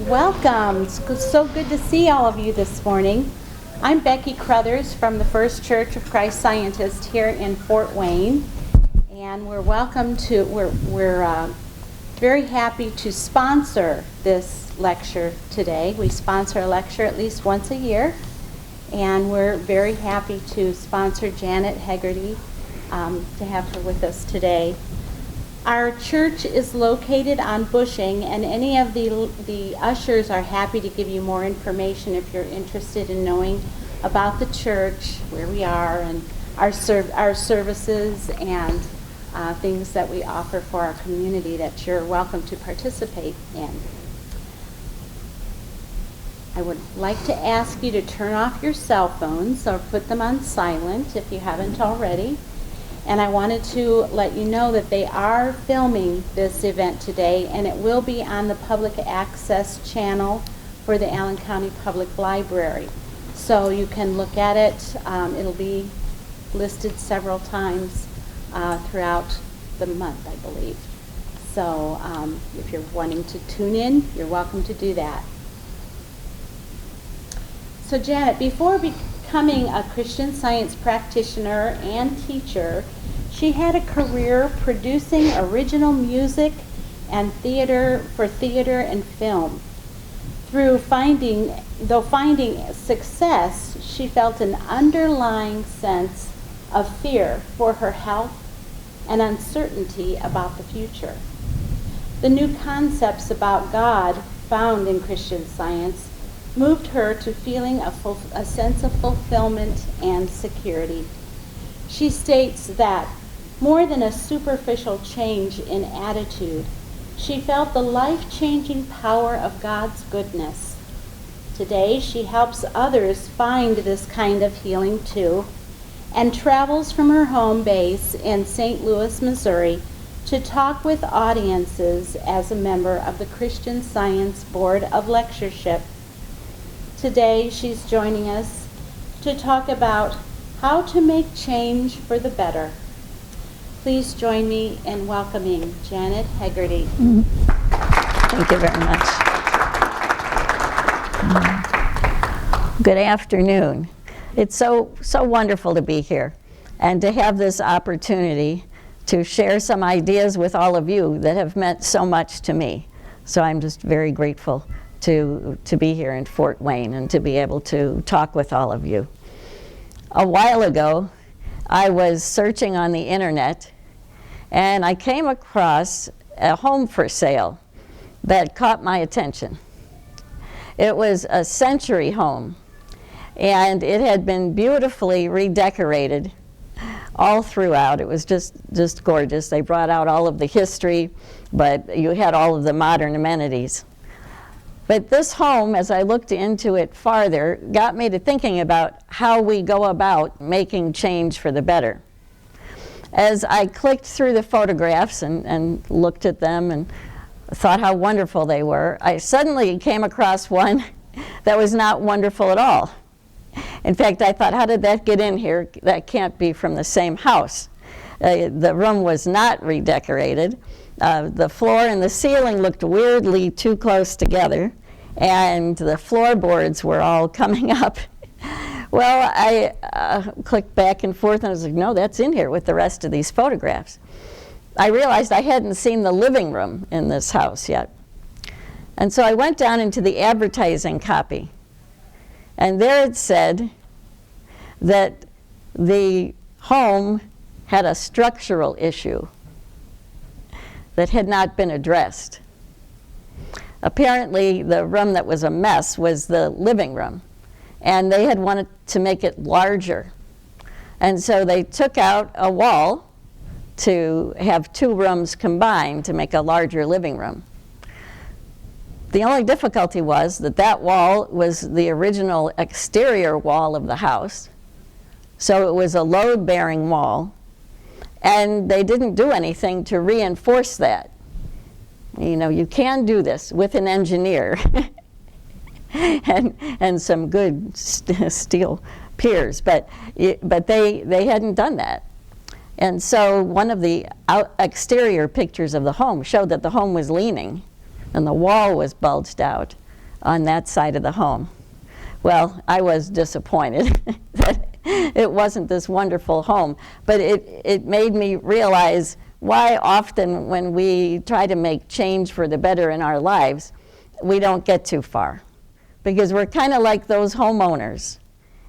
Welcome. It's so good to see all of you this morning. I'm Becky Crothers from the First Church of Christ Scientist here in Fort Wayne, and we're very happy to sponsor this lecture today. We sponsor a lecture at least once a year, and we're very happy to sponsor Janet Hegarty, to have her with us today. Our church is located on Bushing, and any of the ushers are happy to give you more information if you're interested in knowing about the church, where we are, and our services and things that we offer for our community that you're welcome to participate in. I would like to ask you to turn off your cell phones or put them on silent if you haven't already. And I wanted to let you know that they are filming this event today, and it will be on the public access channel for the Allen County Public Library. So you can look at it. It'll be listed several times throughout the month, I believe. So if you're wanting to tune in, you're welcome to do that. So Janet, before becoming a Christian Science practitioner and teacher, she had a career producing original music and theater and film. Though finding success, she felt an underlying sense of fear for her health and uncertainty about the future. The new concepts about God found in Christian Science moved her to feeling a sense of fulfillment and security. She states that more than a superficial change in attitude, she felt the life-changing power of God's goodness. Today, she helps others find this kind of healing too, and travels from her home base in St. Louis, Missouri, to talk with audiences as a member of the Christian Science Board of Lectureship. Today, she's joining us to talk about how to make change for the better. Please join me in welcoming Janet Hegarty. Thank you very much. Good afternoon. It's so wonderful to be here and to have this opportunity to share some ideas with all of you that have meant so much to me. So I'm just very grateful to be here in Fort Wayne and to be able to talk with all of you. A while ago, I was searching on the internet, and I came across a home for sale that caught my attention. It was a century home, and it had been beautifully redecorated all throughout. It was just gorgeous. They brought out all of the history, but you had all of the modern amenities. But this home, as I looked into it farther, got me to thinking about how we go about making change for the better. As I clicked through the photographs and looked at them and thought how wonderful they were, I suddenly came across one that was not wonderful at all. In fact, I thought, how did that get in here? That can't be from the same house. The room was not redecorated. The floor and the ceiling looked weirdly too close together, and the floorboards were all coming up. Well, I clicked back and forth, and I was like, no, that's in here with the rest of these photographs. I realized I hadn't seen the living room in this house yet. And so I went down into the advertising copy, and there it said that the home had a structural issue that had not been addressed. Apparently, the room that was a mess was the living room, and they had wanted to make it larger. And so they took out a wall to have two rooms combined to make a larger living room. The only difficulty was that that wall was the original exterior wall of the house, so it was a load-bearing wall, and they didn't do anything to reinforce that. You know, you can do this with an engineer and some good steel piers, but they hadn't done that. And so one of the exterior pictures of the home showed that the home was leaning and the wall was bulged out on that side of the home. Well, I was disappointed that it wasn't this wonderful home, but it made me realize why often when we try to make change for the better in our lives, we don't get too far. Because we're kind of like those homeowners,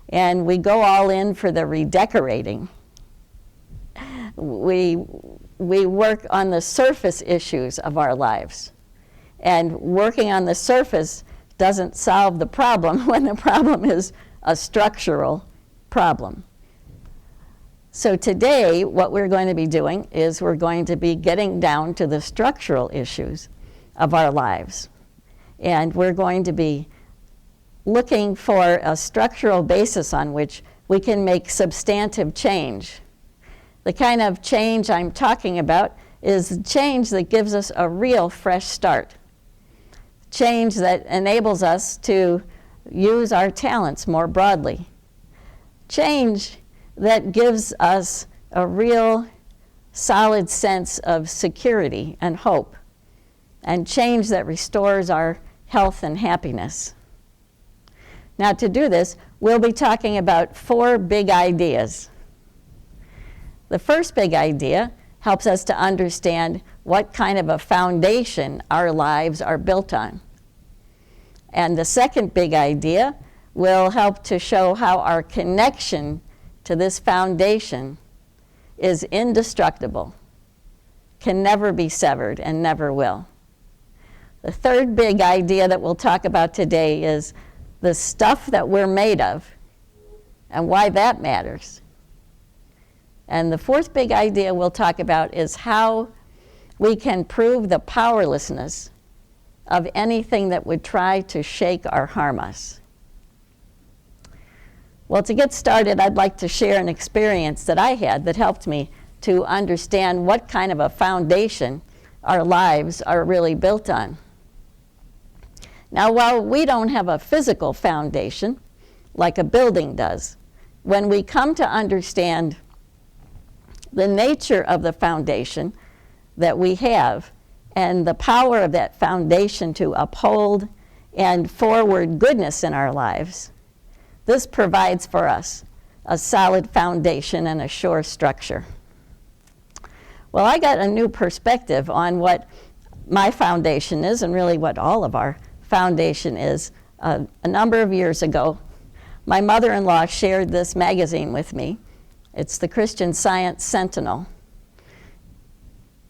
and we go all in for the redecorating. We work on the surface issues of our lives, and working on the surface doesn't solve the problem when the problem is a structural problem. So today, what we're going to be doing is we're going to be getting down to the structural issues of our lives. And we're going to be looking for a structural basis on which we can make substantive change. The kind of change I'm talking about is change that gives us a real fresh start. Change that enables us to use our talents more broadly. Change that gives us a real solid sense of security and hope. And change that restores our health and happiness. Now, to do this, we'll be talking about 4 big ideas. The first big idea helps us to understand what kind of a foundation our lives are built on. And the second big idea will help to show how our connection to this foundation is indestructible, can never be severed, and never will. The third big idea that we'll talk about today is the stuff that we're made of and why that matters. And the fourth big idea we'll talk about is how we can prove the powerlessness of anything that would try to shake or harm us. Well, to get started, I'd like to share an experience that I had that helped me to understand what kind of a foundation our lives are really built on. Now, while we don't have a physical foundation like a building does, when we come to understand the nature of the foundation that we have and the power of that foundation to uphold and forward goodness in our lives, this provides for us a solid foundation and a sure structure. Well, I got a new perspective on what my foundation is, and really what all of our foundation is. A number of years ago, my mother-in-law shared this magazine with me. It's the Christian Science Sentinel.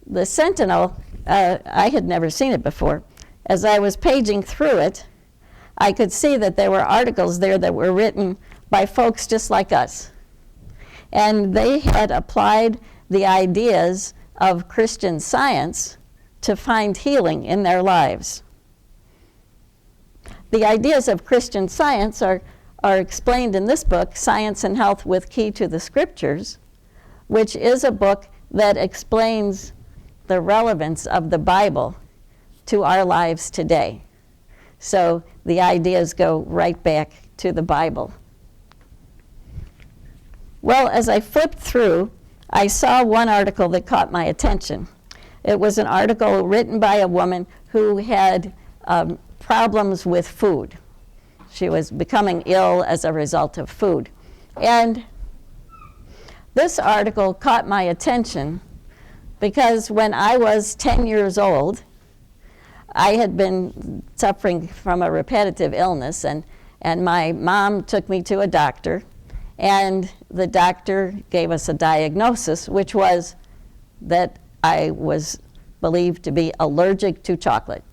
The Sentinel, I had never seen it before. As I was paging through it, I could see that there were articles there that were written by folks just like us. And they had applied the ideas of Christian Science to find healing in their lives. The ideas of Christian Science are explained in this book, Science and Health with Key to the Scriptures, which is a book that explains the relevance of the Bible to our lives today. So the ideas go right back to the Bible. Well, as I flipped through, I saw one article that caught my attention. It was an article written by a woman who had problems with food. She was becoming ill as a result of food. And this article caught my attention because when I was 10 years old, I had been suffering from a repetitive illness, and my mom took me to a doctor, and the doctor gave us a diagnosis, which was that I was believed to be allergic to chocolate.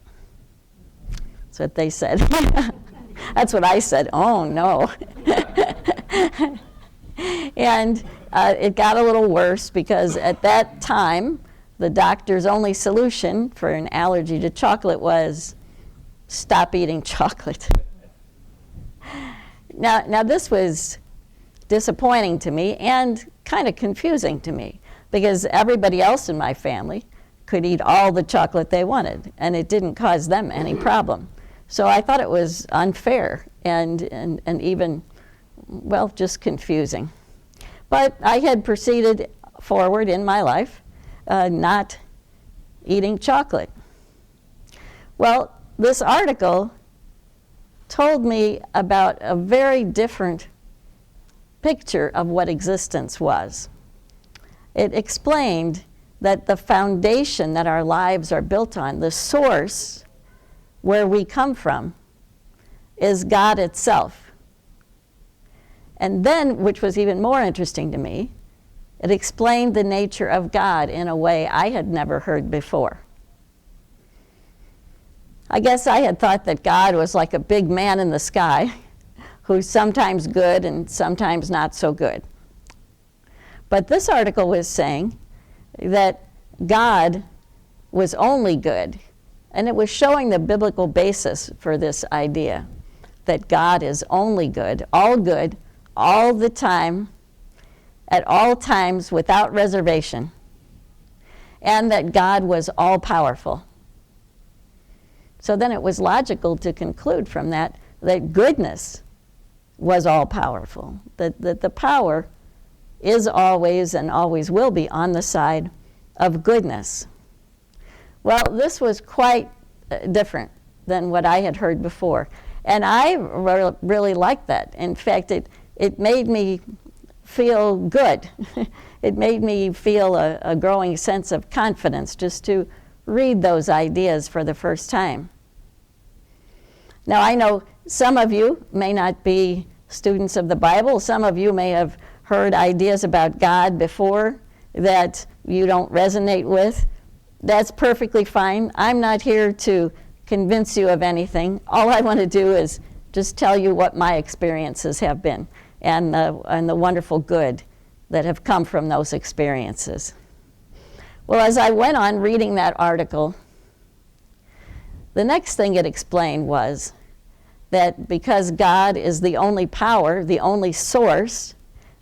That's what they said. That's what I said. Oh, no. And it got a little worse because at that time, the doctor's only solution for an allergy to chocolate was stop eating chocolate. Now this was disappointing to me and kind of confusing to me because everybody else in my family could eat all the chocolate they wanted, and it didn't cause them any problem. So I thought it was unfair and even, well, just confusing. But I had proceeded forward in my life not eating chocolate. Well, this article told me about a very different picture of what existence was. It explained that the foundation that our lives are built on, the source where we come from, is God itself. And then, which was even more interesting to me, it explained the nature of God in a way I had never heard before. I guess I had thought that God was like a big man in the sky who's sometimes good and sometimes not so good. But this article was saying that God was only good, and it was showing the biblical basis for this idea, that God is only good, all the time, at all times, without reservation, and that God was all-powerful. So then it was logical to conclude from that goodness was all-powerful, that the power is always and always will be on the side of goodness. Well, this was quite different than what I had heard before. And I really liked that. In fact, it made me feel good. It made me feel a growing sense of confidence just to read those ideas for the first time. Now, I know some of you may not be students of the Bible. Some of you may have heard ideas about God before that you don't resonate with. That's perfectly fine. I'm not here to convince you of anything. All I want to do is just tell you what my experiences have been and the wonderful good that have come from those experiences. Well, as I went on reading that article, the next thing it explained was that because God is the only power, the only source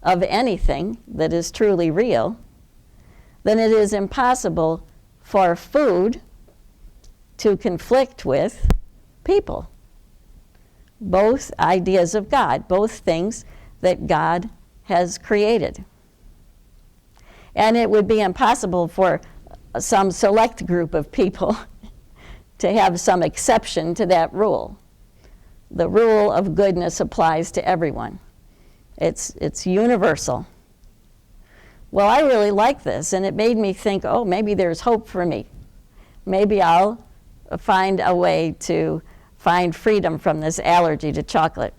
of anything that is truly real, then it is impossible for food to conflict with people. Both ideas of God, both things that God has created. And it would be impossible for some select group of people to have some exception to that rule. The rule of goodness applies to everyone. It's universal. Well, I really like this, and it made me think, oh, maybe there's hope for me. Maybe I'll find a way to find freedom from this allergy to chocolate.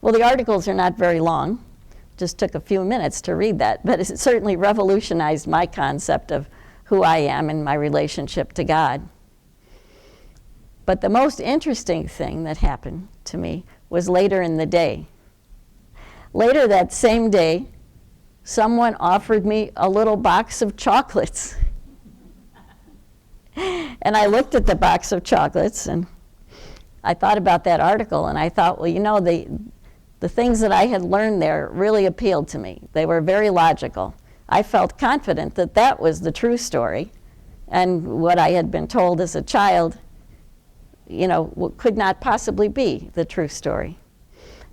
Well, the articles are not very long. Just took a few minutes to read that, but it certainly revolutionized my concept of who I am and my relationship to God. But the most interesting thing that happened to me was later in the day. Later that same day, someone offered me a little box of chocolates. And I looked at the box of chocolates and I thought about that article, and I thought, well, you know, the things that I had learned there really appealed to me. They were very logical. I felt confident that that was the true story, and what I had been told as a child, you know, could not possibly be the true story.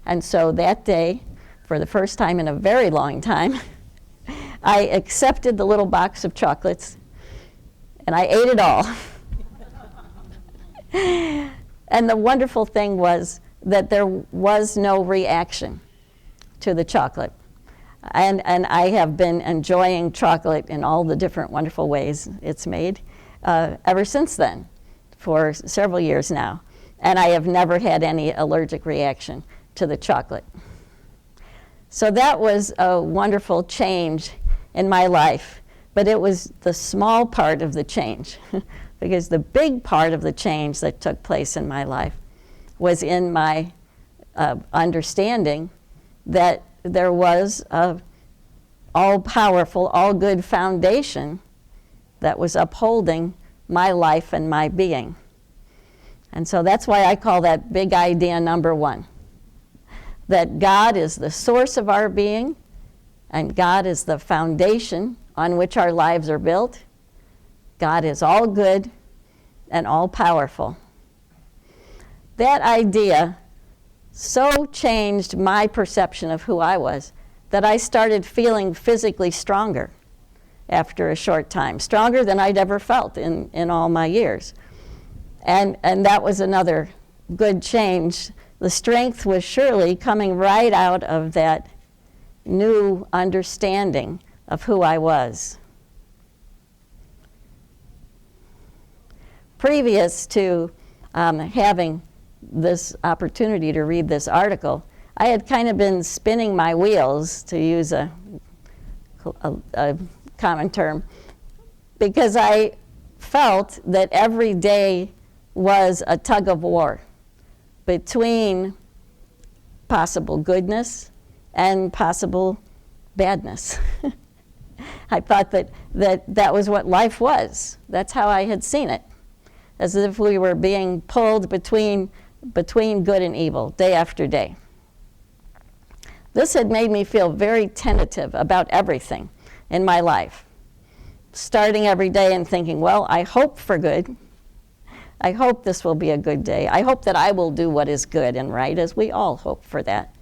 And so that day, for the first time in a very long time, I accepted the little box of chocolates, and I ate it all. And the wonderful thing was that there was no reaction to the chocolate. And I have been enjoying chocolate in all the different wonderful ways it's made ever since then, for several years now. And I have never had any allergic reaction to the chocolate. So that was a wonderful change in my life, but it was the small part of the change, because the big part of the change that took place in my life was in my understanding that there was a all-powerful, all-good foundation that was upholding my life and my being. And so that's why I call that big idea number one, that God is the source of our being, and God is the foundation on which our lives are built. God is all good and all powerful. That idea so changed my perception of who I was that I started feeling physically stronger after a short time, stronger than I'd ever felt in all my years. And that was another good change. The strength was surely coming right out of that new understanding of who I was. Previous to having this opportunity to read this article, I had kind of been spinning my wheels, to use a common term, because I felt that every day was a tug of war between possible goodness and possible badness. I thought that was what life was. That's how I had seen it, as if we were being pulled between good and evil day after day. This had made me feel very tentative about everything in my life, starting every day and thinking, well, I hope for good. I hope this will be a good day. I hope that I will do what is good and right, as we all hope for that.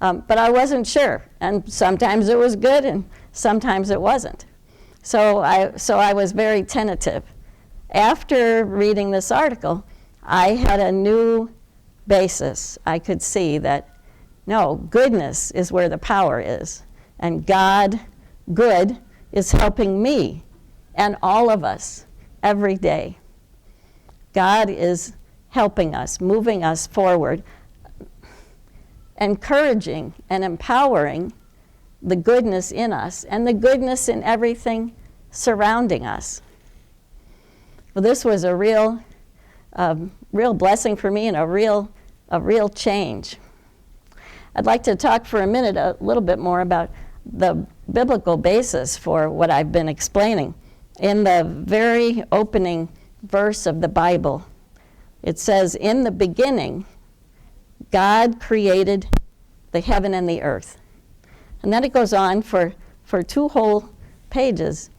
But I wasn't sure, and sometimes it was good and sometimes it wasn't. So I was very tentative. After reading this article, I had a new basis. I could see that, no, goodness is where the power is, and God, good, is helping me and all of us every day. God is helping us, moving us forward, encouraging and empowering the goodness in us and the goodness in everything surrounding us. Well, this was a real blessing for me and a real change. I'd like to talk for a minute a little bit more about the biblical basis for what I've been explaining. In the very opening verse of the Bible, it says, "In the beginning, God created the heaven and the earth." And then it goes on for 2 whole pages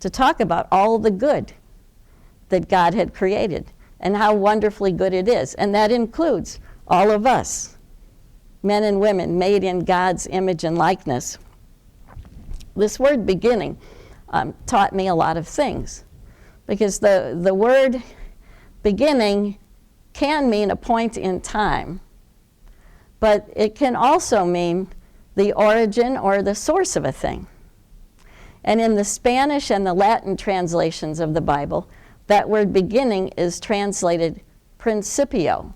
to talk about all the good that God had created and how wonderfully good it is. And that includes all of us, men and women made in God's image and likeness. This word beginning taught me a lot of things, because the word beginning can mean a point in time, but it can also mean the origin or the source of a thing. And in the Spanish and the Latin translations of the Bible, that word beginning is translated principio.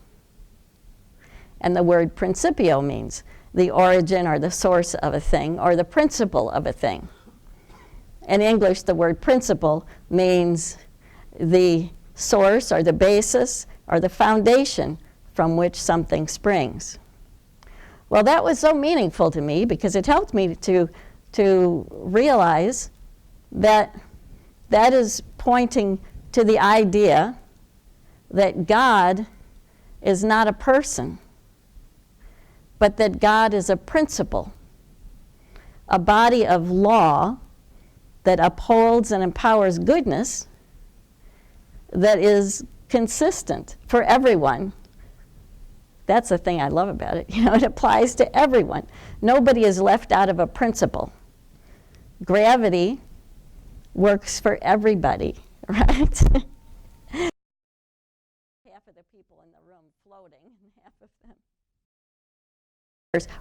And the word principio means the origin or the source of a thing, or the principle of a thing. In English, the word principle means the source or the basis or the foundation from which something springs. Well, that was so meaningful to me because it helped me to realize that that is pointing to the idea that God is not a person, but that God is a principle, a body of law that upholds and empowers goodness that is consistent for everyone. That's the thing I love about it. It applies to everyone. Nobody is left out of a principle. Gravity works for everybody, right? Half of the people in the room floating, and half of them.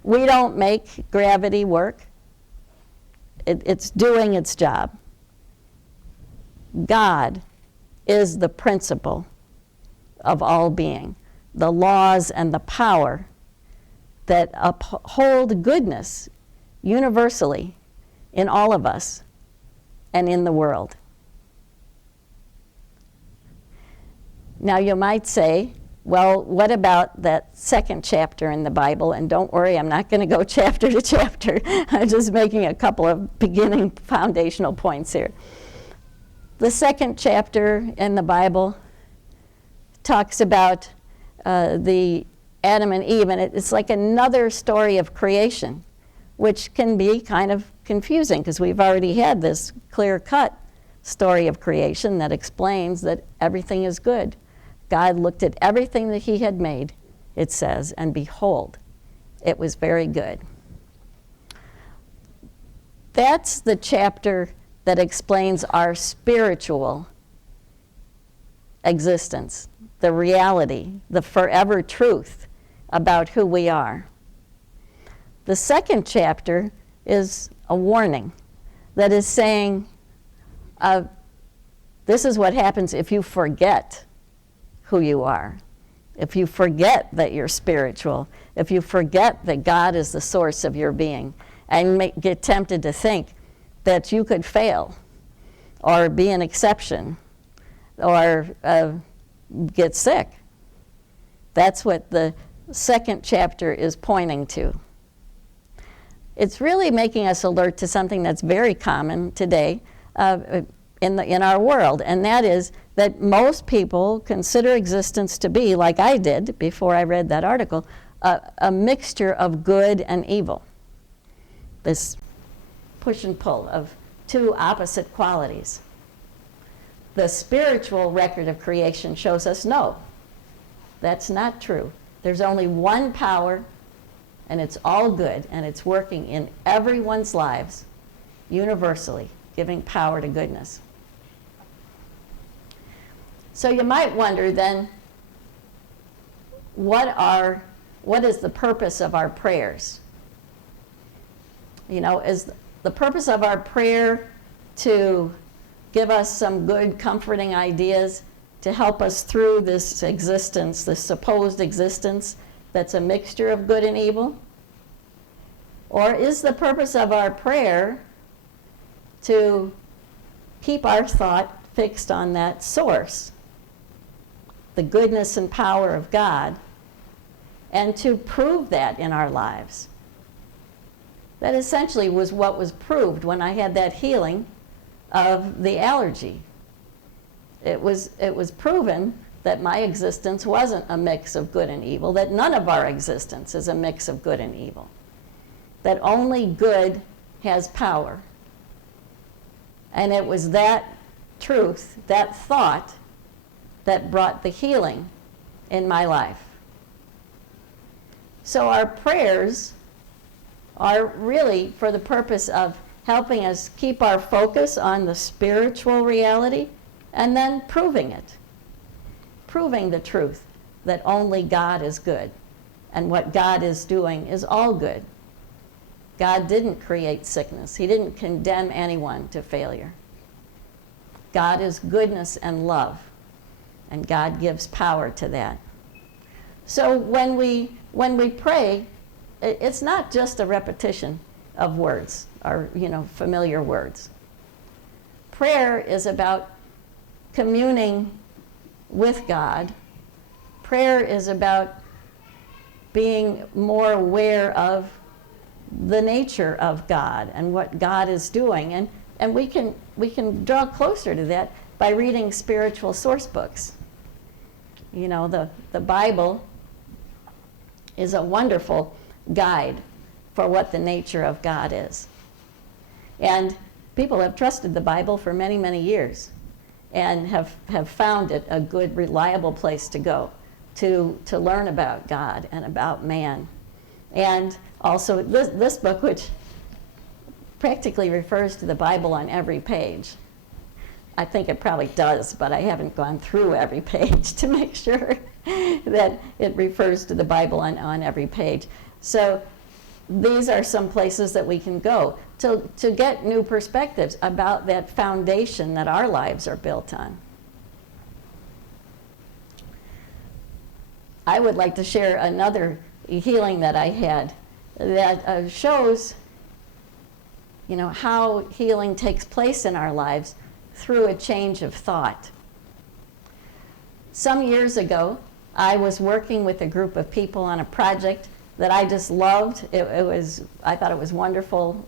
We don't make gravity work. It's doing its job. God is the principle of all being, the laws and the power that uphold goodness universally in all of us and in the world. Now you might say, well, what about that second chapter in the Bible? And don't worry, I'm not going to go chapter to chapter. I'm just making a couple of beginning foundational points here. The second chapter in the Bible talks about the Adam and Eve, and it's like another story of creation, which can be kind of confusing because we've already had this clear-cut story of creation that explains that everything is good. God looked at everything that he had made, it says, and behold, it was very good. That's the chapter that explains our spiritual existence, the reality, the forever truth about who we are. The second chapter is a warning that is saying, this is what happens if you forget who you are, if you forget that you're spiritual, if you forget that God is the source of your being, and get tempted to think that you could fail or be an exception or get sick. That's what the second chapter is pointing to. It's really making us alert to something that's very common today in our world, and that is that most people consider existence to be, like I did before I read that article, a mixture of good and evil. This push and pull of two opposite qualities. The spiritual record of creation shows us no, that's not true. There's only one power, and it's all good, and it's working in everyone's lives universally, giving power to goodness. So you might wonder then, what is the purpose of our prayers? You know, is the purpose of our prayer to give us some good, comforting ideas to help us through this existence, this supposed existence that's a mixture of good and evil? Or is the purpose of our prayer to keep our thought fixed on that source, the goodness and power of God, and to prove that in our lives? That essentially was what was proved when I had that healing of the allergy. It was proven that my existence wasn't a mix of good and evil, that none of our existence is a mix of good and evil, that only good has power. And it was that truth, that thought, that brought the healing in my life. So our prayers are really for the purpose of helping us keep our focus on the spiritual reality and then proving it. Proving the truth that only God is good and what God is doing is all good. God didn't create sickness. He didn't condemn anyone to failure. God is goodness and love, and God gives power to that. So when we pray, it's not just a repetition of words or, familiar words. Prayer is about communing with God. Prayer is about being more aware of the nature of God and what God is doing. And we can draw closer to that by reading spiritual source books. The Bible is a wonderful guide for what the nature of God is. And people have trusted the Bible for many, many years and have found it a good, reliable place to go to learn about God and about man. And also this book, which practically refers to the Bible on every page. I think it probably does, but I haven't gone through every page to make sure that it refers to the Bible on every page. So these are some places that we can go to get new perspectives about that foundation that our lives are built on. I would like to share another healing that I had that shows how healing takes place in our lives through a change of thought. Some years ago, I was working with a group of people on a project that I just loved. I thought it was wonderful.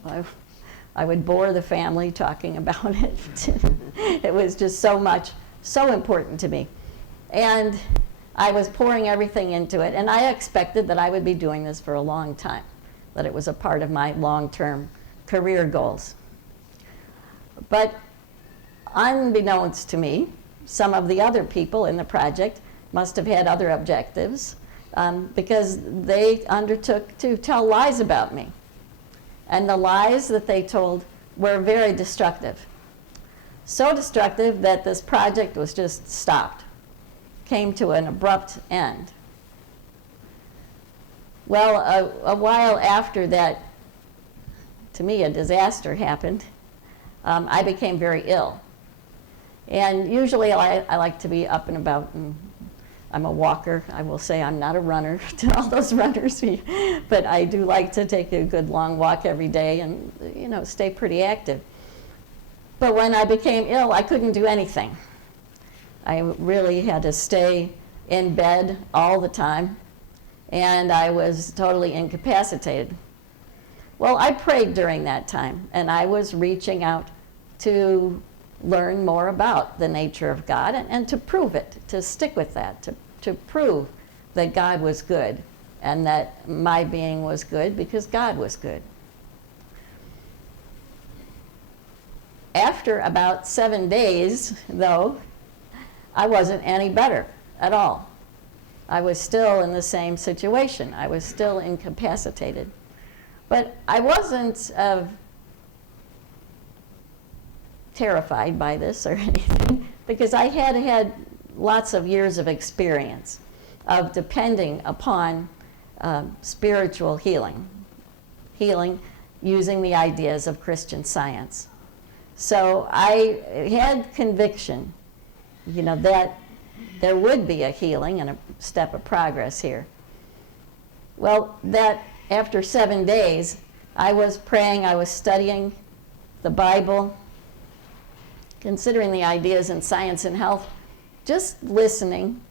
I would bore the family talking about it. It was just so important to me. And I was pouring everything into it, and I expected that I would be doing this for a long time, that it was a part of my long-term career goals. But unbeknownst to me, some of the other people in the project must have had other objectives because they undertook to tell lies about me. And the lies that they told were very destructive. So destructive that this project was just stopped, came to an abrupt end. Well, a while after that, to me, a disaster happened. I became very ill. And usually I like to be up and about, and I'm a walker. I will say I'm not a runner to all those runners, but I do like to take a good long walk every day and, you know, stay pretty active. But when I became ill, I couldn't do anything. I really had to stay in bed all the time, and I was totally incapacitated. Well, I prayed during that time, and I was reaching out to learn more about the nature of God and to prove it, to stick with that, to prove that God was good and that my being was good because God was good. After about 7 days, though, I wasn't any better at all. I was still in the same situation. I was still incapacitated. But I wasn't terrified by this or anything, because I had had lots of years of experience of depending upon spiritual healing using the ideas of Christian Science. So I had conviction, you know, that there would be a healing and a step of progress here. Well, that after 7 days, I was praying, I was studying the Bible, considering the ideas in science and health, just listening,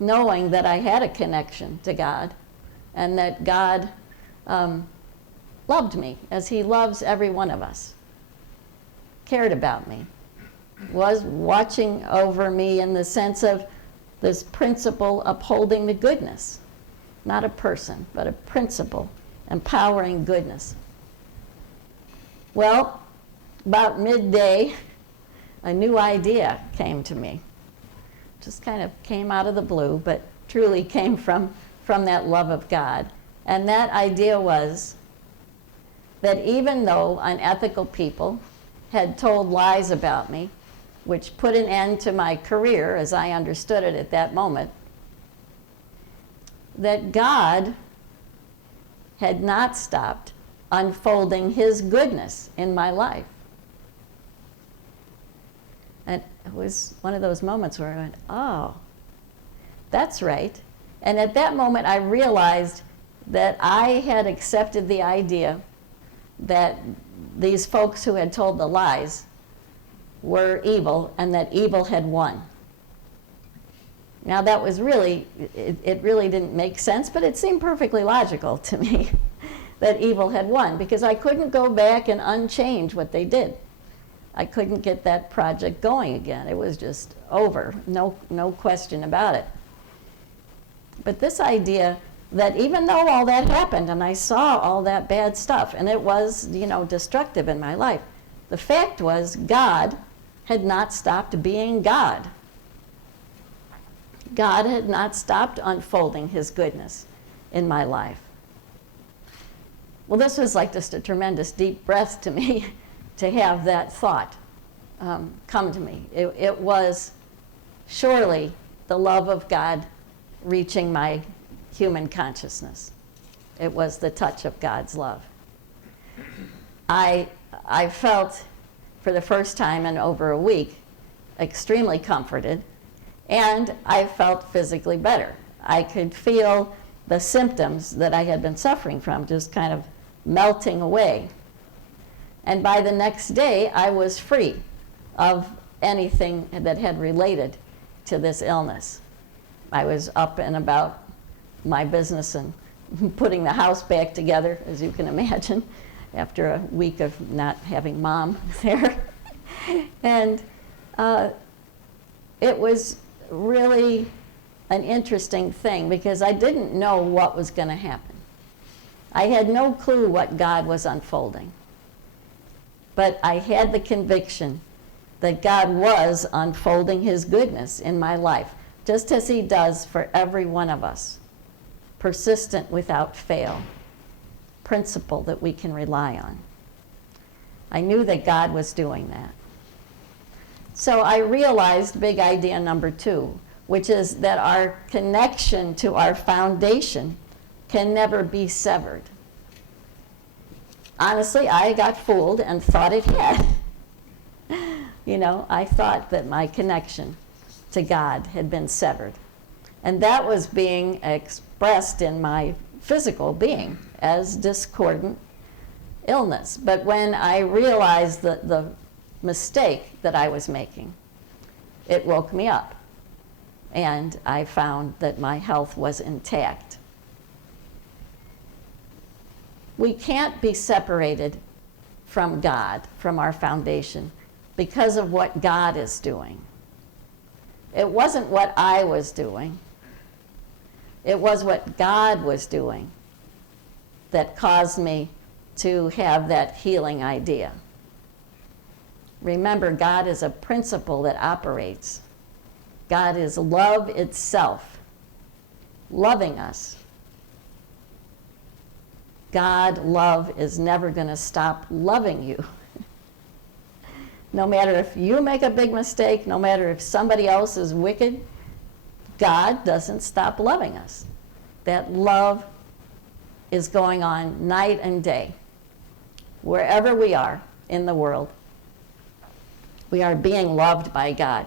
knowing that I had a connection to God and that God loved me as He loves every one of us, cared about me, was watching over me in the sense of this principle upholding the goodness, not a person, but a principle, empowering goodness. Well, about midday, a new idea came to me. Just kind of came out of the blue, but truly came from that love of God. And that idea was that even though unethical people had told lies about me, which put an end to my career as I understood it at that moment, that God had not stopped unfolding His goodness in my life. And it was one of those moments where I went, oh, that's right. And at that moment I realized that I had accepted the idea that these folks who had told the lies were evil and that evil had won. Now that was really, it really didn't make sense, but it seemed perfectly logical to me that evil had won, because I couldn't go back and unchange what they did. I couldn't get that project going again. It was just over, no question about it. But this idea that even though all that happened and I saw all that bad stuff and it was, you know, destructive in my life, the fact was God had not stopped being God. God had not stopped unfolding His goodness in my life. Well, this was like just a tremendous deep breath to me to have that thought come to me. It was surely the love of God reaching my human consciousness. It was the touch of God's love. I felt, for the first time in over a week, extremely comforted, and I felt physically better. I could feel the symptoms that I had been suffering from just kind of melting away. And by the next day, I was free of anything that had related to this illness. I was up and about my business and putting the house back together, as you can imagine, after a week of not having Mom there. And it was really an interesting thing because I didn't know what was going to happen. I had no clue what God was unfolding. But I had the conviction that God was unfolding His goodness in my life, just as He does for every one of us. Persistent without fail. Principle that we can rely on. I knew that God was doing that. So I realized big idea number 2 which is that our connection to our foundation can never be severed. Honestly, I got fooled and thought it had. I thought that my connection to God had been severed. And that was being expressed in my physical being as discordant illness. But when I realized the mistake that I was making, it woke me up. And I found that my health was intact. We can't be separated from God, from our foundation, because of what God is doing. It wasn't what I was doing. It was what God was doing that caused me to have that healing idea. Remember, God is a principle that operates. God is love itself, loving us. God, love, is never going to stop loving you. No matter if you make a big mistake, no matter if somebody else is wicked, God doesn't stop loving us. That love is going on night and day. Wherever we are in the world, we are being loved by God,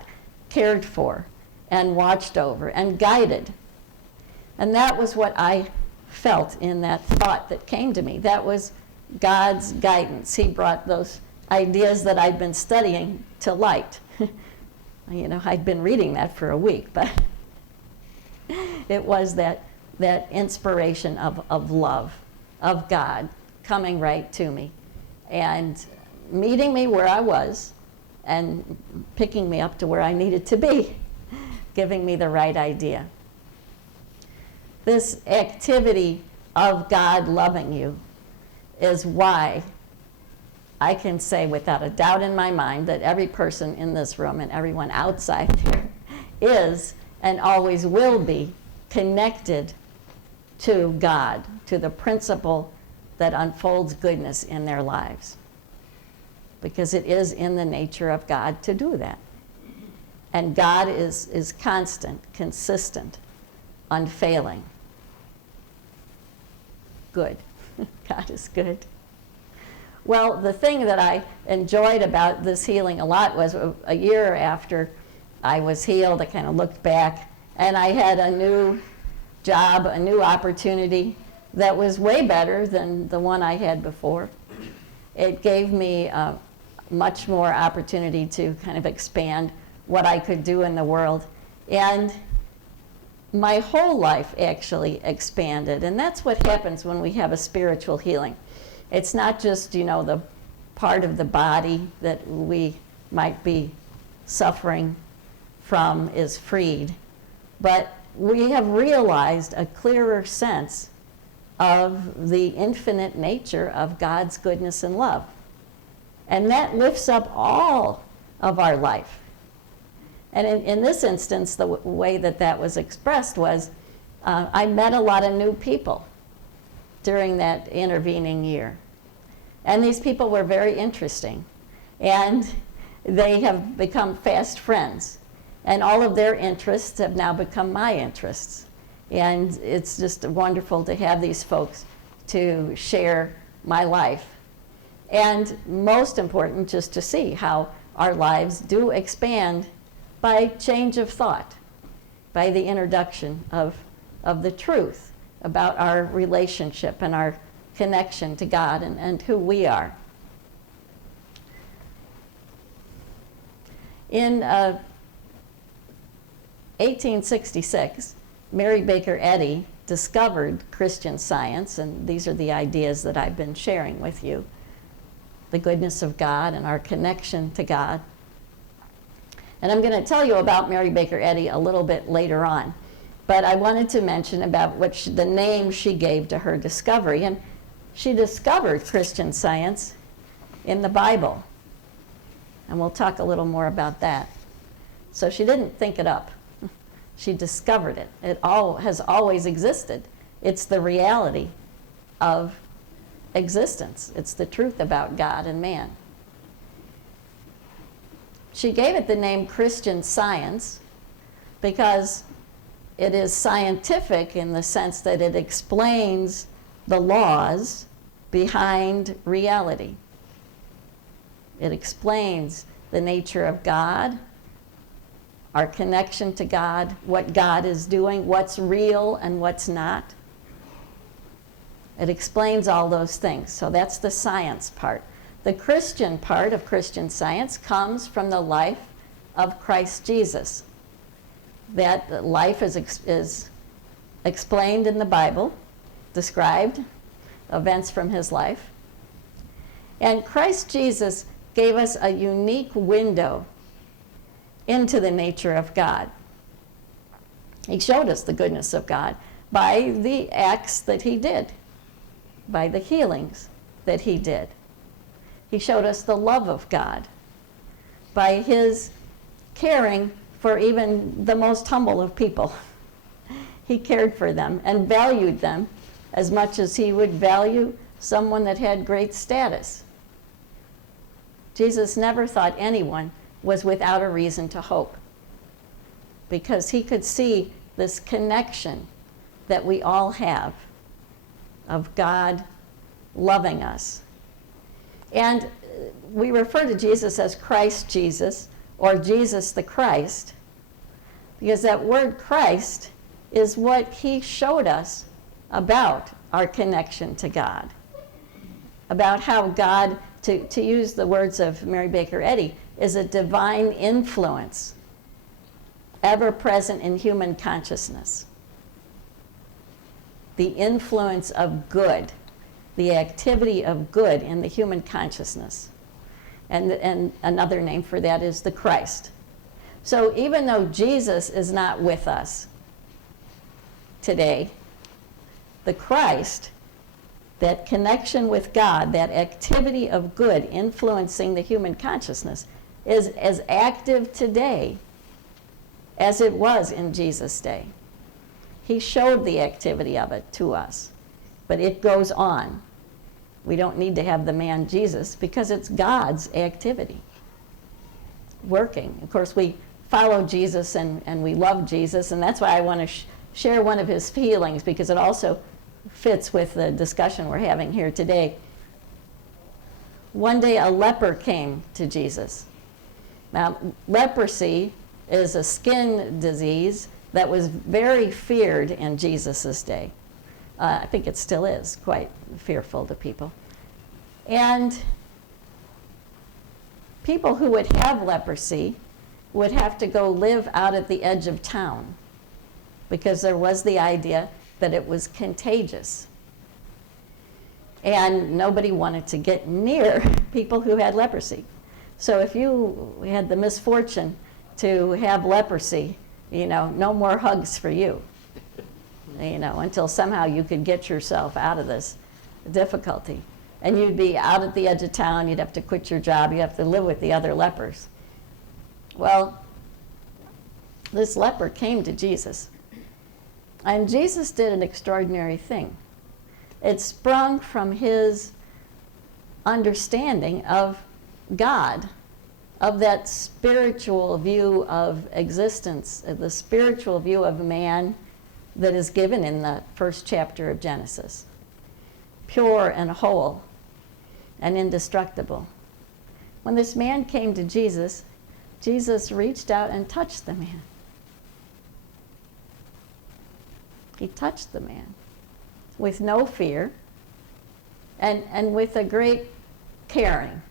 cared for, and watched over, and guided. And that was what I felt in that thought that came to me. That was God's guidance. He brought those ideas that I'd been studying to light. I'd been reading that for a week, but it was that inspiration of love, of God coming right to me and meeting me where I was and picking me up to where I needed to be, giving me the right idea. This activity of God loving you is why I can say without a doubt in my mind that every person in this room and everyone outside here is and always will be connected to God, to the principle that unfolds goodness in their lives. Because it is in the nature of God to do that. And God is constant, consistent, unfailing. Good. God is good. Well, the thing that I enjoyed about this healing a lot was a year after I was healed, I kind of looked back, and I had a new job, a new opportunity that was way better than the one I had before. It gave me much more opportunity to kind of expand what I could do in the world. And my whole life actually expanded. And that's what happens when we have a spiritual healing. It's not just, the part of the body that we might be suffering from is freed, but we have realized a clearer sense of the infinite nature of God's goodness and love. And that lifts up all of our life. And in this instance, the way that was expressed was I met a lot of new people during that intervening year. And these people were very interesting. And they have become fast friends. And all of their interests have now become my interests. And it's just wonderful to have these folks to share my life. And most important, just to see how our lives do expand by change of thought, by the introduction of the truth about our relationship and our connection to God and who we are. In 1866, Mary Baker Eddy discovered Christian Science, and these are the ideas that I've been sharing with you. The goodness of God and our connection to God. And I'm going to tell you about Mary Baker Eddy a little bit later on. But I wanted to mention about the name she gave to her discovery. And she discovered Christian Science in the Bible. And we'll talk a little more about that. So she didn't think it up. She discovered it. It has always existed. It's the reality of existence. It's the truth about God and man. She gave it the name Christian Science because it is scientific in the sense that it explains the laws behind reality. It explains the nature of God, our connection to God, what God is doing, what's real and what's not. It explains all those things. So that's the science part. The Christian part of Christian Science comes from the life of Christ Jesus. That life is explained in the Bible, described, events from his life. And Christ Jesus gave us a unique window into the nature of God. He showed us the goodness of God by the acts that he did, by the healings that he did. He showed us the love of God by his caring for even the most humble of people. He cared for them and valued them as much as he would value someone that had great status. Jesus never thought anyone was without a reason to hope, because he could see this connection that we all have of God loving us. And we refer to Jesus as Christ Jesus, or Jesus the Christ, because that word Christ is what he showed us about our connection to God, about how God, to use the words of Mary Baker Eddy, is a divine influence ever present in human consciousness. The influence of good, the activity of good in the human consciousness. And another name for that is the Christ. So even though Jesus is not with us today, the Christ, that connection with God, that activity of good influencing the human consciousness, is as active today as it was in Jesus' day. He showed the activity of it to us, but it goes on. We don't need to have the man Jesus, because it's God's activity working. Of course, we follow Jesus and we love Jesus, and that's why I want to share one of his healings, because it also fits with the discussion we're having here today. One day a leper came to Jesus. Now, leprosy is a skin disease that was very feared in Jesus' day. I think it still is quite fearful to people. And people who would have leprosy would have to go live out at the edge of town, because there was the idea that it was contagious. And nobody wanted to get near people who had leprosy. So if you had the misfortune to have leprosy, no more hugs for you, until somehow you could get yourself out of this difficulty. And you'd be out at the edge of town, you'd have to quit your job, you'd have to live with the other lepers. Well, this leper came to Jesus. And Jesus did an extraordinary thing. It sprung from his understanding of God, of that spiritual view of existence, the spiritual view of man that is given in the first chapter of Genesis. Pure and whole and indestructible. When this man came to Jesus, Jesus reached out and touched the man. He touched the man with no fear and with a great caring.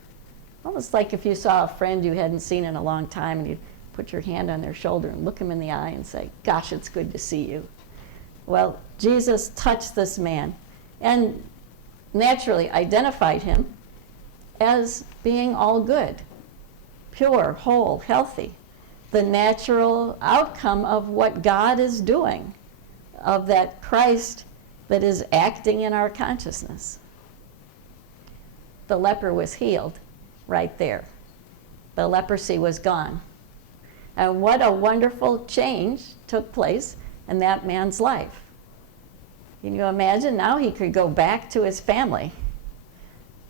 Almost like if you saw a friend you hadn't seen in a long time, and you put your hand on their shoulder and look them in the eye and say, "Gosh, it's good to see you." Well, Jesus touched this man and naturally identified him as being all good, pure, whole, healthy, the natural outcome of what God is doing, of that Christ that is acting in our consciousness. The leper was healed right there. The leprosy was gone. And what a wonderful change took place in that man's life. Can you imagine? Now he could go back to his family.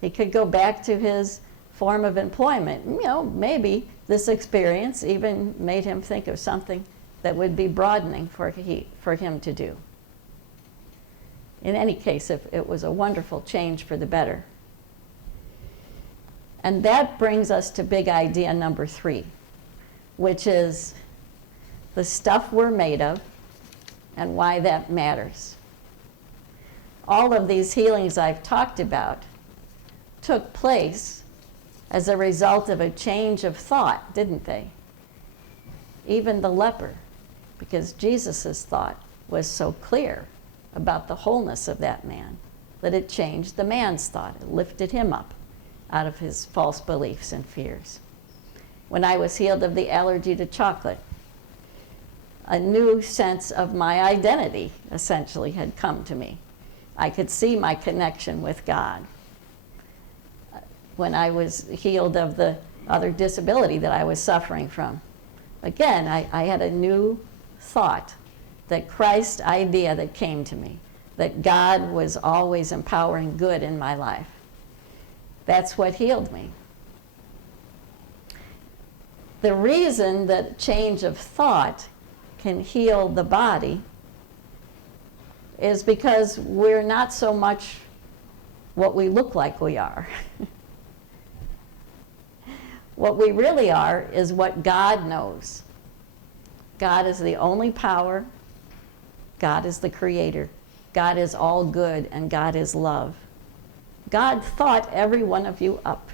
He could go back to his form of employment. Maybe this experience even made him think of something that would be broadening for him to do. In any case, it was a wonderful change for the better. And that brings us to big idea number 3, which is the stuff we're made of and why that matters. All of these healings I've talked about took place as a result of a change of thought, didn't they? Even the leper, because Jesus' thought was so clear about the wholeness of that man that it changed the man's thought. It lifted him up out of his false beliefs and fears. When I was healed of the allergy to chocolate, a new sense of my identity essentially had come to me. I could see my connection with God. When I was healed of the other disability that I was suffering from, again, I had a new thought, that Christ idea that came to me, that God was always empowering good in my life. That's what healed me. The reason that change of thought can heal the body is because we're not so much what we look like we are. What we really are is what God knows. God is the only power. God is the creator. God is all good, and God is love. God thought every one of you up.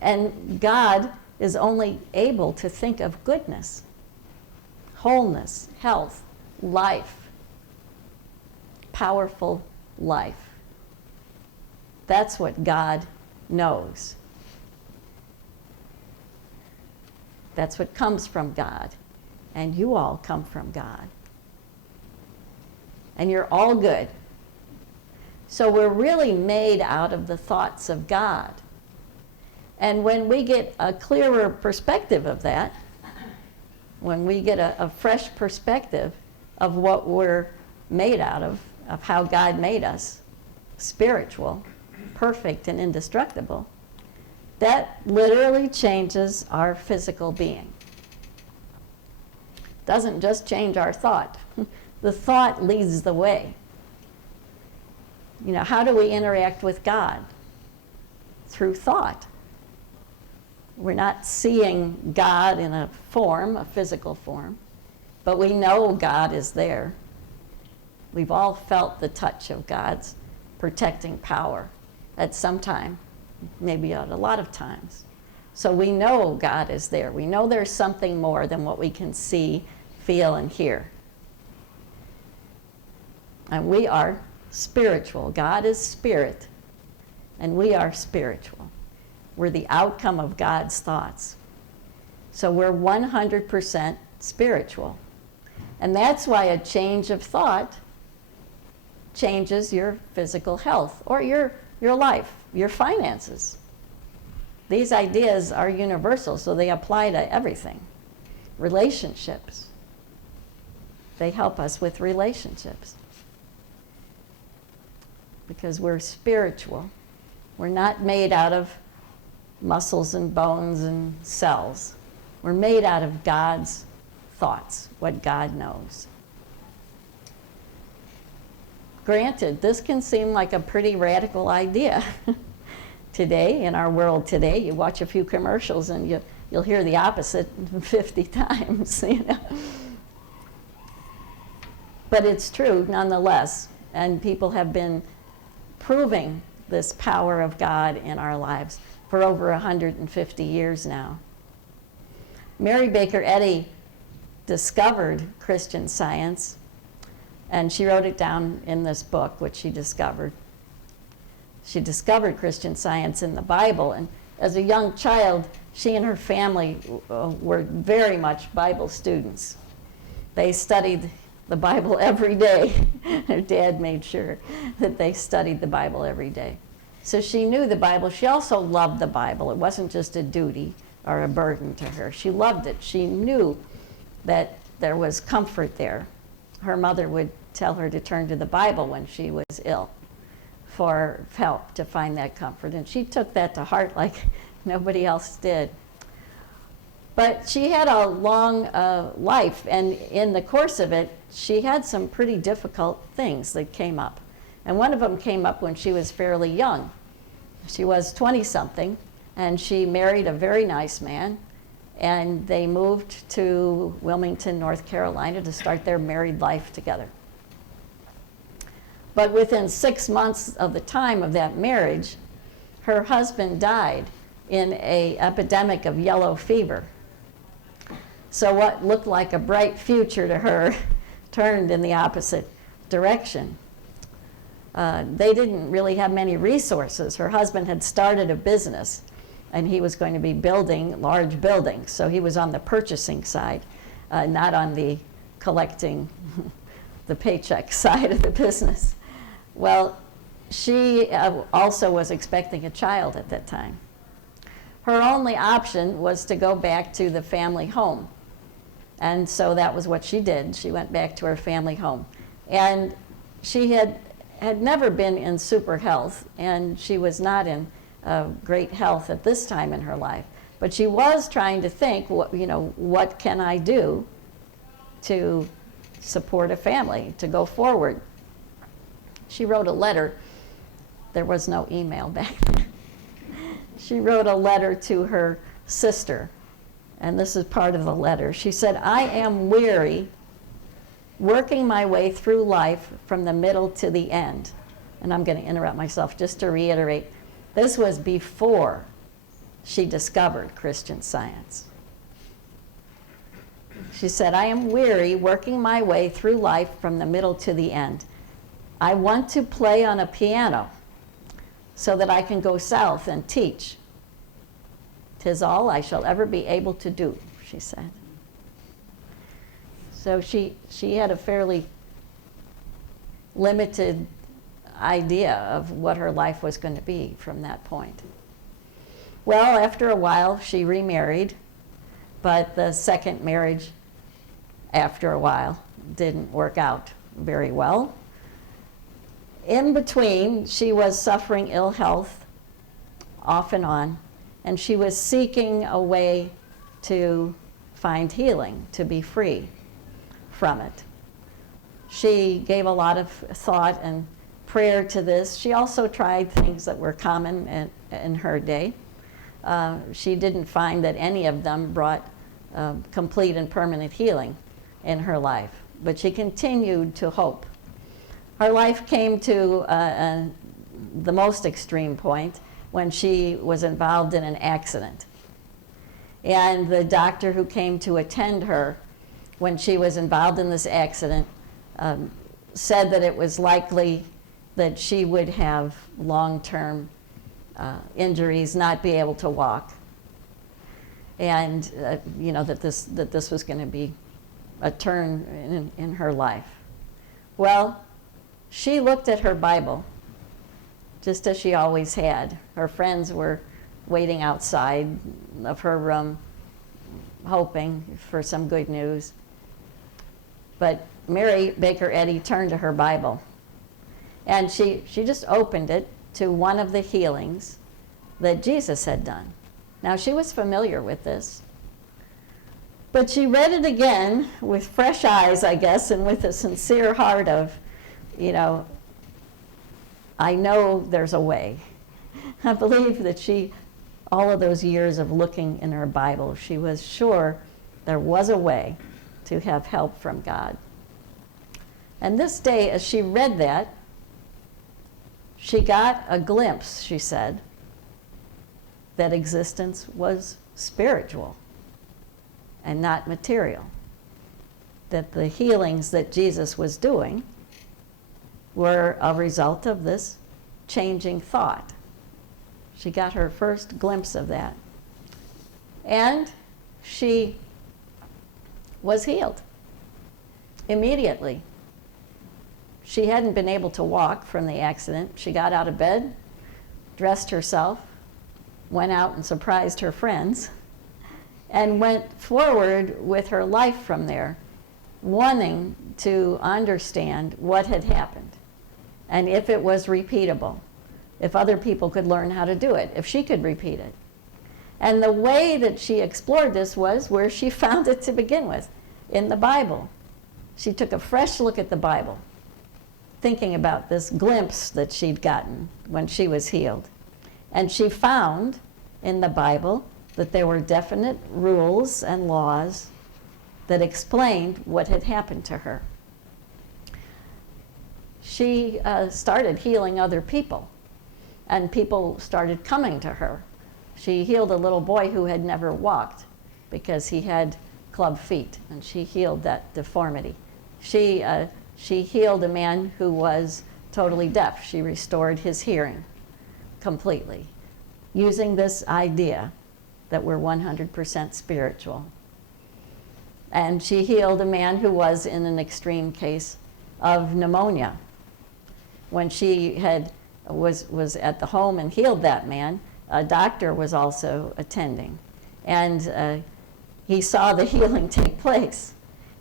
And God is only able to think of goodness, wholeness, health, life, powerful life. That's what God knows. That's what comes from God. And you all come from God. And you're all good. So we're really made out of the thoughts of God. And when we get a clearer perspective of that, when we get a fresh perspective of what we're made out of how God made us, spiritual, perfect, and indestructible, that literally changes our physical being. Doesn't just change our thought. The thought leads the way. You know, how do we interact with God? Through thought. We're not seeing God in a form, a physical form, but we know God is there. We've all felt the touch of God's protecting power at some time, maybe at a lot of times. So we know God is there. We know there's something more than what we can see, feel, and hear. And we are spiritual. God is spirit, and we are spiritual. We're the outcome of God's thoughts. So we're 100% spiritual. And that's why a change of thought changes your physical health or your life, your finances. These ideas are universal, so they apply to everything. Relationships. They help us with relationships. Because we're spiritual. We're not made out of muscles and bones and cells. We're made out of God's thoughts, what God knows. Granted, this can seem like a pretty radical idea. Today, in our world today, you watch a few commercials and you'll hear the opposite 50 times, you know. But it's true nonetheless, and people have been proving this power of God in our lives for over 150 years now. Mary Baker Eddy discovered Christian Science, and she wrote it down in this book, which she discovered. She discovered Christian Science in the Bible, and as a young child, she and her family were very much Bible students. They studied the Bible every day. Her dad made sure that they studied the Bible every day. So she knew the Bible. She also loved the Bible. It wasn't just a duty or a burden to her. She loved it. She knew that there was comfort there. Her mother would tell her to turn to the Bible when she was ill for help to find that comfort. And she took that to heart like nobody else did. But she had a long life, and in the course of it, she had some pretty difficult things that came up. And one of them came up when she was fairly young. She was 20-something, and she married a very nice man, and they moved to Wilmington, North Carolina to start their married life together. But within 6 months of the time of that marriage, her husband died in an epidemic of yellow fever. So what looked like a bright future to her turned in the opposite direction. They didn't really have many resources. Her husband had started a business, and he was going to be building large buildings. So he was on the purchasing side, not on the collecting the paycheck side of the business. Well, she also was expecting a child at that time. Her only option was to go back to the family home. And so that was what she did. She went back to her family home. And she had never been in super health, and she was not in great health at this time in her life. But she was trying to think, what can I do to support a family, to go forward? She wrote a letter. There was no email back then. She wrote a letter to her sister, and this is part of the letter. She said, "I am weary, working my way through life from the middle to the end." And I'm going to interrupt myself just to reiterate, this was before she discovered Christian Science. She said, "I am weary, working my way through life from the middle to the end. I want to play on a piano so that I can go south and teach. 'Tis all I shall ever be able to do," she said. So she had a fairly limited idea of what her life was going to be from that point. Well, after a while, she remarried, but the second marriage, after a while, didn't work out very well. In between, she was suffering ill health off and on, and she was seeking a way to find healing, to be free from it. She gave a lot of thought and prayer to this. She also tried things that were common in her day. She didn't find that any of them brought complete and permanent healing in her life, but she continued to hope. Her life came to the most extreme point when she was involved in an accident. And the doctor who came to attend her when she was involved in this accident said that it was likely that she would have long-term injuries, not be able to walk, and that this was going to be a turn in her life. Well, she looked at her Bible, just as she always had. Her friends were waiting outside of her room, hoping for some good news. But Mary Baker Eddy turned to her Bible, and she just opened it to one of the healings that Jesus had done. Now, she was familiar with this, but she read it again with fresh eyes, I guess, and with a sincere heart of, I know there's a way. I believe that all of those years of looking in her Bible, she was sure there was a way to have help from God. And this day, as she read that, she got a glimpse, she said, that existence was spiritual and not material. That the healings that Jesus was doing were a result of this changing thought. She got her first glimpse of that. And she was healed immediately. She hadn't been able to walk from the accident. She got out of bed, dressed herself, went out and surprised her friends, and went forward with her life from there, wanting to understand what had happened and if it was repeatable, if other people could learn how to do it, if she could repeat it. And the way that she explored this was where she found it to begin with, in the Bible. She took a fresh look at the Bible, thinking about this glimpse that she'd gotten when she was healed. And she found in the Bible that there were definite rules and laws that explained what had happened to her. She started healing other people, and people started coming to her. She healed a little boy who had never walked because he had club feet, and she healed that deformity. She healed a man who was totally deaf. She restored his hearing completely, using this idea that we're 100% spiritual. And she healed a man who was in an extreme case of pneumonia. When she was at the home and healed that man, a doctor was also attending. And he saw the healing take place.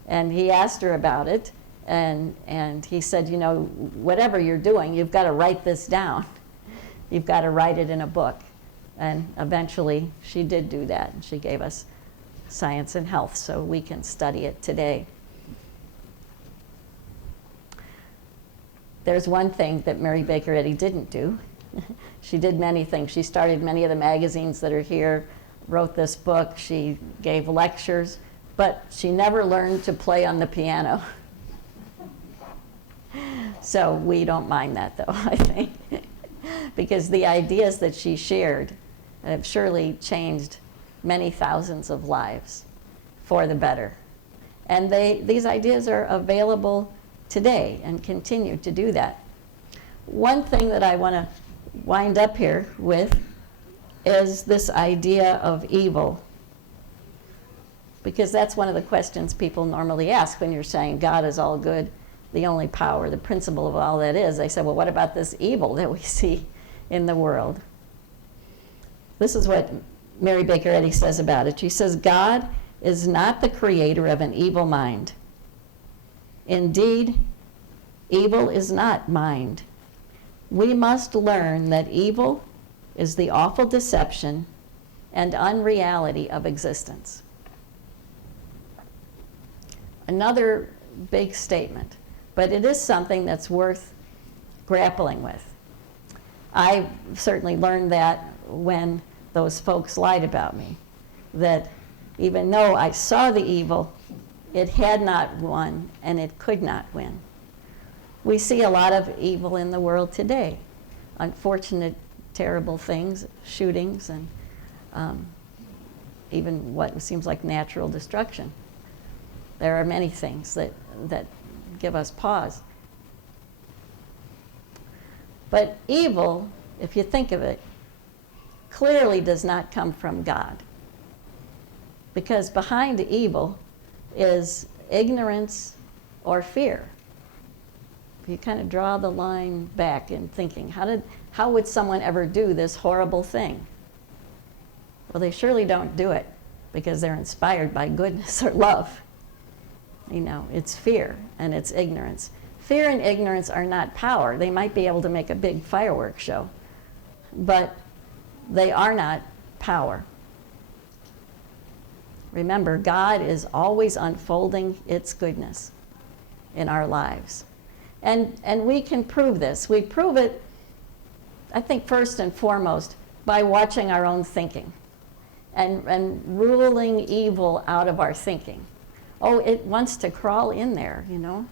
And he asked her about it. And he said, you know, whatever you're doing, you've got to write this down. You've got to write it in a book. And eventually she did do that. And she gave us Science and Health so we can study it today. There's one thing that Mary Baker Eddy didn't do. She did many things. She started many of the magazines that are here, wrote this book, she gave lectures, but she never learned to play on the piano. So we don't mind that, though, I think, because the ideas that she shared have surely changed many thousands of lives for the better. And these ideas are available today and continue to do that. One thing that I want to wind up here with is this idea of evil, because that's one of the questions people normally ask when you're saying God is all good, the only power, the principle of all that is. They say, well, what about this evil that we see in the world? This is what Mary Baker Eddy says about it. She says, God is not the creator of an evil mind. Indeed, evil is not mind. We must learn that evil is the awful deception and unreality of existence. Another big statement, but it is something that's worth grappling with. I certainly learned that when those folks lied about me, that even though I saw the evil, it had not won and it could not win. We see a lot of evil in the world today. Unfortunate, terrible things, shootings, and even what seems like natural destruction. There are many things that give us pause. But evil, if you think of it, clearly does not come from God. Because behind evil is ignorance or fear. If you kind of draw the line back in thinking, how would someone ever do this horrible thing? Well, they surely don't do it because they're inspired by goodness or love. You know, it's fear and it's ignorance. Fear and ignorance are not power. They might be able to make a big fireworks show, but they are not power. Remember, God is always unfolding its goodness in our lives. And we can prove this. We prove it, I think, first and foremost, by watching our own thinking and ruling evil out of our thinking. Oh, it wants to crawl in there, you know.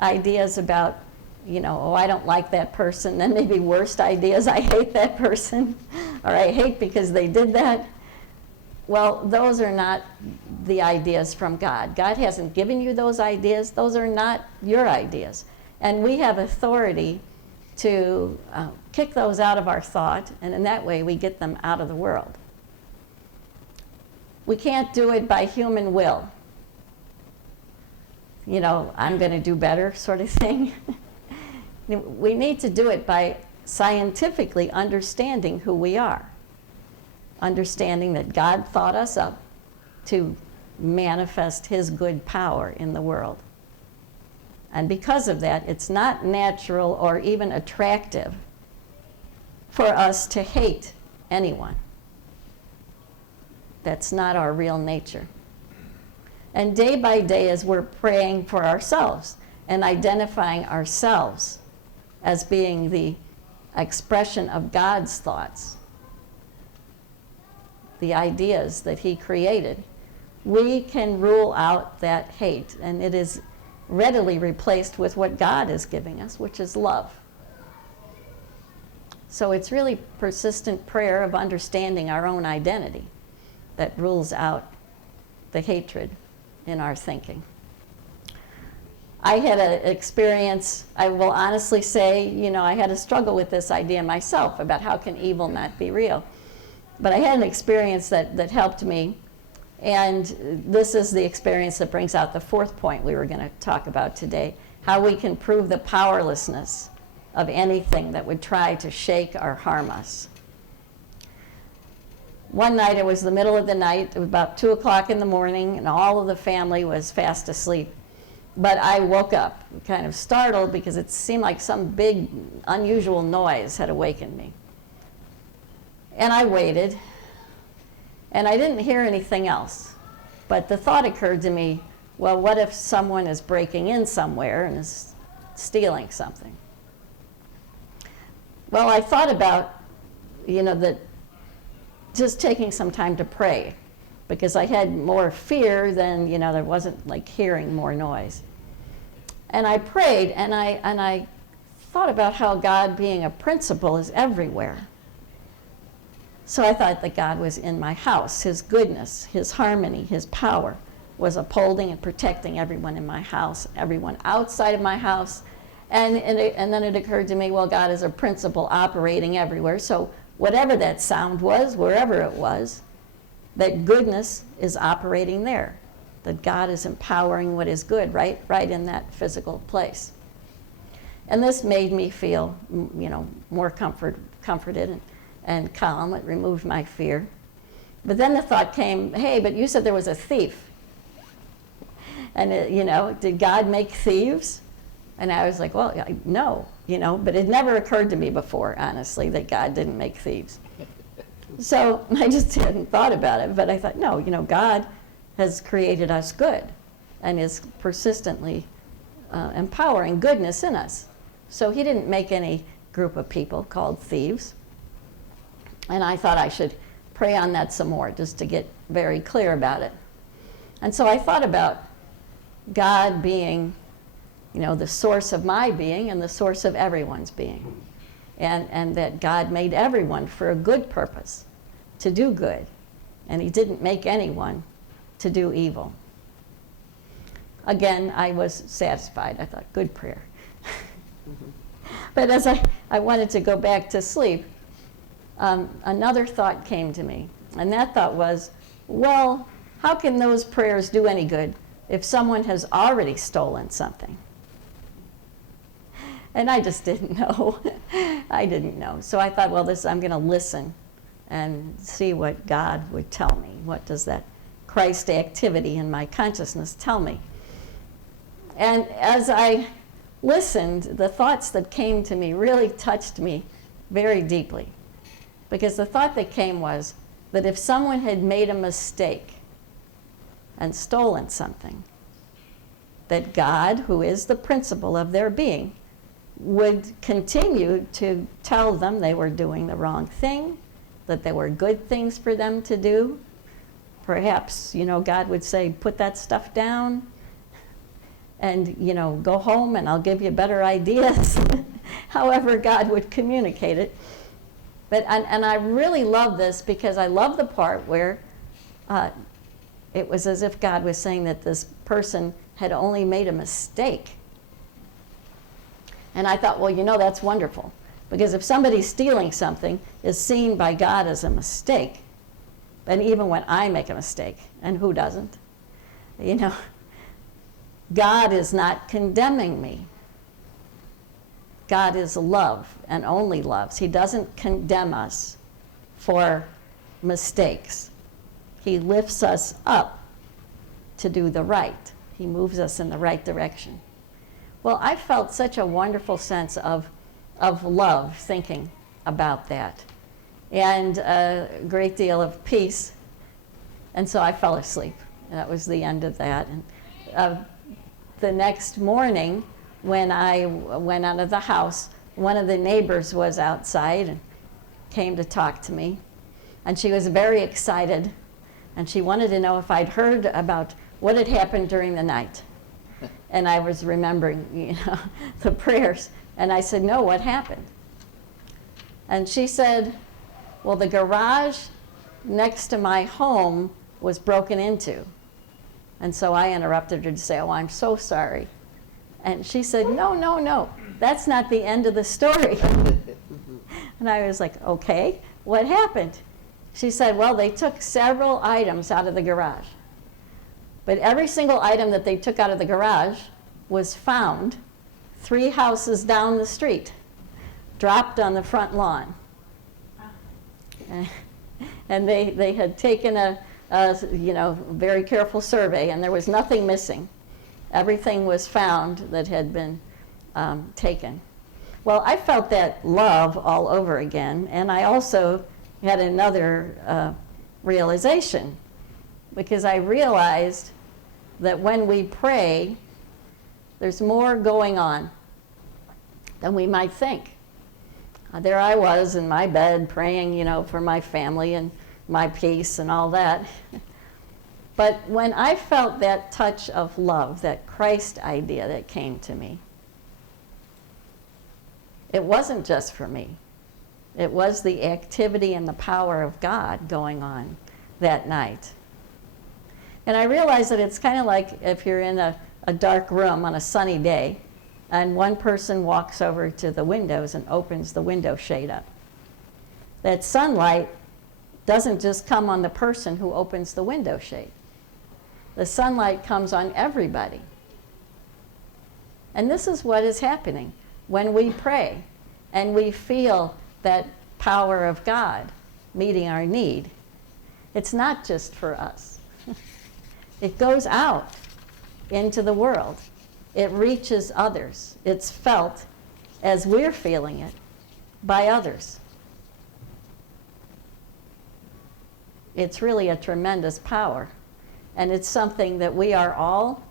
Ideas about, you know, oh, I don't like that person. Then maybe worst ideas, I hate that person, or I hate because they did that. Well, those are not the ideas from God. God hasn't given you those ideas. Those are not your ideas. And we have authority to kick those out of our thought, and in that way we get them out of the world. We can't do it by human will. You know, I'm going to do better sort of thing. We need to do it by scientifically understanding who we are. Understanding that God thought us up to manifest his good power in the world. And because of that, it's not natural or even attractive for us to hate anyone. That's not our real nature. And day by day, as we're praying for ourselves and identifying ourselves as being the expression of God's thoughts, the ideas that He created, we can rule out that hate, and it is readily replaced with what God is giving us, which is love. So it's really persistent prayer of understanding our own identity that rules out the hatred in our thinking. I had an experience, I will honestly say, I had a struggle with this idea myself about how can evil not be real. But I had an experience that helped me, and this is the experience that brings out the fourth point we were going to talk about today, how we can prove the powerlessness of anything that would try to shake or harm us. One night, it was the middle of the night, it was about 2 o'clock in the morning, and all of the family was fast asleep. But I woke up kind of startled because it seemed like some big, unusual noise had awakened me. And I waited, and I didn't hear anything else. But the thought occurred to me, well, what if someone is breaking in somewhere and is stealing something? Well, I thought about, that just taking some time to pray, because I had more fear than, there wasn't like hearing more noise. And I prayed, and I thought about how God being a principle is everywhere. So I thought that God was in my house. His goodness, His harmony, His power was upholding and protecting everyone in my house, everyone outside of my house. And then it occurred to me, well, God is a principle operating everywhere. So whatever that sound was, wherever it was, that goodness is operating there. That God is empowering what is good right in that physical place. And this made me feel, more comforted and calm. It removed my fear. But then the thought came, hey, but you said there was a thief. And, did God make thieves? And I was like, well, no, but it never occurred to me before, honestly, that God didn't make thieves. So I just hadn't thought about it, but I thought, no, God has created us good and is persistently empowering goodness in us. So He didn't make any group of people called thieves. And I thought I should pray on that some more, just to get very clear about it. And so I thought about God being the source of my being and the source of everyone's being. And that God made everyone for a good purpose, to do good. And He didn't make anyone to do evil. Again, I was satisfied. I thought, good prayer. But as I wanted to go back to sleep, another thought came to me. And that thought was, well, how can those prayers do any good if someone has already stolen something? And I just didn't know. I didn't know. So I thought, well, I'm going to listen and see what God would tell me. What does that Christ activity in my consciousness tell me? And as I listened, the thoughts that came to me really touched me very deeply. Because the thought that came was that if someone had made a mistake and stolen something, that God, who is the principle of their being, would continue to tell them they were doing the wrong thing, that there were good things for them to do. Perhaps, God would say, put that stuff down and, go home and I'll give you better ideas. However God would communicate it. But and I really love this because I love the part where it was as if God was saying that this person had only made a mistake. And I thought, well, that's wonderful. Because if somebody stealing something is seen by God as a mistake, then even when I make a mistake, and who doesn't, God is not condemning me. God is love and only loves. He doesn't condemn us for mistakes. He lifts us up to do the right. He moves us in the right direction. Well, I felt such a wonderful sense of love thinking about that, and a great deal of peace And so I fell asleep. That was the end of that. And the next morning, when I went out of the house, one of the neighbors was outside and came to talk to me. And she was very excited. And she wanted to know if I'd heard about what had happened during the night. And I was remembering, the prayers. And I said, no, what happened? And she said, well, the garage next to my home was broken into. And so I interrupted her to say, oh, I'm so sorry. And she said, no, no, no, that's not the end of the story. And I was like, okay, what happened? She said, well, they took several items out of the garage. But every single item that they took out of the garage was found 3 houses down the street, dropped on the front lawn. And they had taken a very careful survey, and there was nothing missing. Everything was found that had been taken. Well, I felt that love all over again, and I also had another realization, because I realized that when we pray, there's more going on than we might think. There I was in my bed praying, for my family and my peace and all that. But when I felt that touch of love, that Christ idea that came to me, it wasn't just for me. It was the activity and the power of God going on that night. And I realized that it's kind of like if you're in a dark room on a sunny day, and one person walks over to the windows and opens the window shade up. That sunlight doesn't just come on the person who opens the window shade. The sunlight comes on everybody. And this is what is happening when we pray and we feel that power of God meeting our need. It's not just for us. It goes out into the world. It reaches others. It's felt as we're feeling it by others. It's really a tremendous power. And it's something that we are all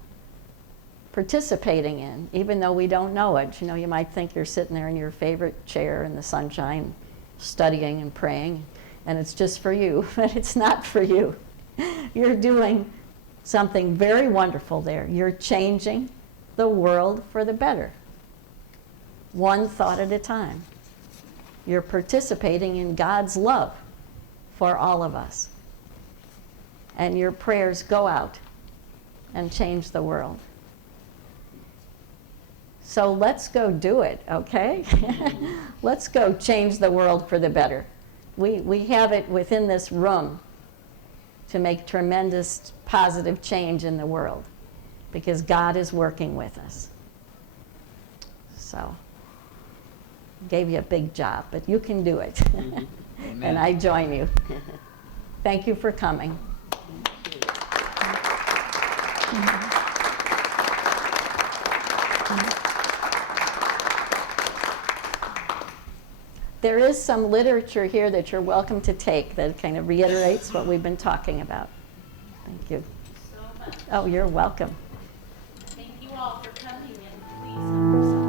participating in, even though we don't know it. You might think you're sitting there in your favorite chair in the sunshine, studying and praying, and it's just for you, but it's not for you. You're doing something very wonderful there. You're changing the world for the better, one thought at a time. You're participating in God's love for all of us. And your prayers go out and change the world. So let's go do it, okay? Let's go change the world for the better. We have it within this room to make tremendous positive change in the world, because God is working with us. So, gave you a big job, but you can do it. Mm-hmm. And I join you. Thank you for coming. There is some literature here that you're welcome to take that kind of reiterates what we've been talking about. Thank you. So much. Oh, you're welcome. Thank you all for coming, and please help yourself.